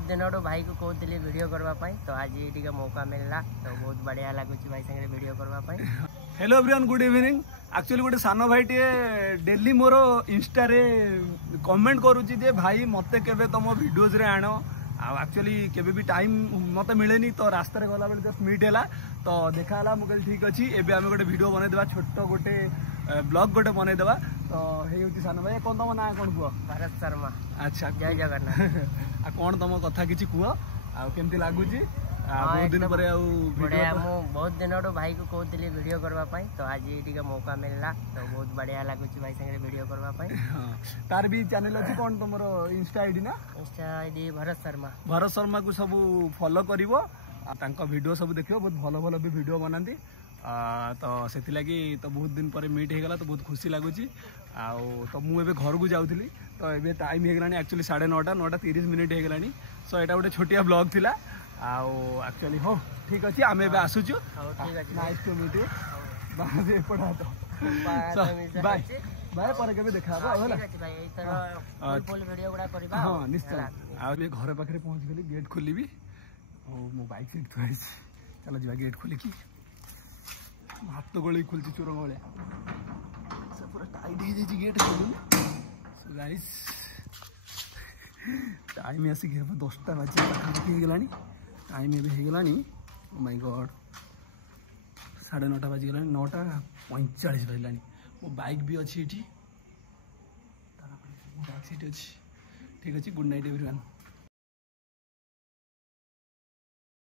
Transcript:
बहुत दिन भाई को कहते वीडियो करने तो आज ये मौका मिलला तो बहुत बढ़िया लगुच भाई संगे वीडियो करने। Hello everyone, good evening. Actually गोटे सान भाई टे डेली मोर इंस्टा रे कमेंट करुच्ची जे भाई मते केबे तुम वीडियोज रे आण। एक्चुअली केबे भी टाइम मते मिलेनी तो रास्ता रे गला बेले जस्ट मीट हैला तो देखा हला मु कहली ठीक अछि एबे आमे गोटे वीडियो बनै देबा, छोट गोटे ब्लॉग गोटे बनै देबा। तो हे होती सान भाई कोन तुम ना कोन कुआ? भारत शर्मा। अच्छा, जय जगन्नाथ। आ कोन तुम कथा किछि कुआ आ केमती लागुची? बहुत दिन पर बहुत दिन भाई को कहते वीडियो करने तो आज ये मौका मिलला तो बहुत बढ़िया लगुच भाई संगे वीडियो करने। तार भी चैनल अच्छी कौन तुम इंस्टा आईडी ना? Insta ID Bharat Sharma. भरत शर्मा को सब फॉलो करिवो, तांका वीडियो सब देखियो, बहुत भलो भलो भी वीडियो बनाती। तो से तो बहुत दिन पर मीट हो गला तो बहुत खुशी लगुच। तो मुझे घर को जाऊँगी तो ये टाइम हो गलानी एक्चुअली 9:30 9:30 मिनिट हो गलानी। सो यहाँ गोटे छोटिया ब्लॉग थिला। एक्चुअली हो ठीक अच्छे आम ए आसुचु। Nice to meet you. Bye bye पर के देखा हाँ निश्चय। घर पाखे पहुँच गली, गेट खोलि मो बाइक सीट थी। चलो जा गेट खोलिकी हाथ गली खोलची चोर गलिया से पूरा टाइट हो जाए गेट खोलुन। सो गाइस टाइम आसिक 10टा बाजे पाखापाखि हो गलानी। टाइम एबे हो गलानी ओ माय गॉड 9:30 बाजिगलानी, 9:45 बाजिलानी। मो बाइक भी अच्छी एठी, तारा बाइक सीट अच्छी। ठीक अच्छे। Good night everyone.